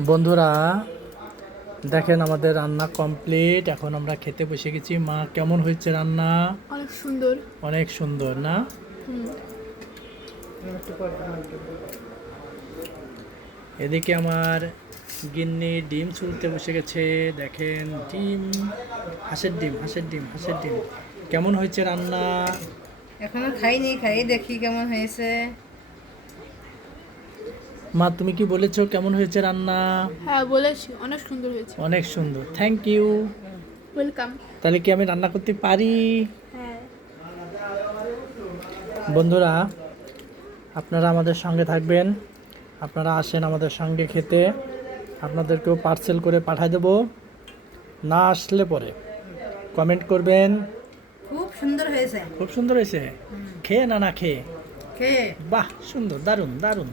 বন্ধুরা দেখেন আমাদের রান্না কমপ্লিট। এখন আমরা খেতে বসে গেছি। মা কেমন হয়েছে রান্না? অনেক সুন্দর। অনেক সুন্দর না? এদিকে আমার গিন্নি ডিম ছুলতে বসে গেছে। দেখেন ডিম, হাঁসের ডিম, হাঁসের ডিম, হাঁসের ডিম। কেমন হয়েছে রান্না? এখনো খাইনি, খাই দেখি কেমন হয়েছে। মা তুমি কি বলেছো কেমন হয়েছে রান্না? হ্যাঁ বলেছি, অনেক সুন্দর হয়েছে। অনেক সুন্দর, থ্যাংক ইউ। ওয়েলকাম। তাহলে কি আমি রান্না করতে পারি? হ্যাঁ। বন্ধুরা আপনারা আমাদের সঙ্গে থাকবেন, আপনারা আসেন আমাদের সঙ্গে খেতে। আপনাদেরকেও পার্সেল করে পাঠিয়ে দেব। না আসলে পরে কমেন্ট করবেন। খুব সুন্দর হয়েছে। খুব সুন্দর হয়েছে। খেয়ে না না খেয়ে? খেয়ে বাহ, সুন্দর, দারুণ দারুণ।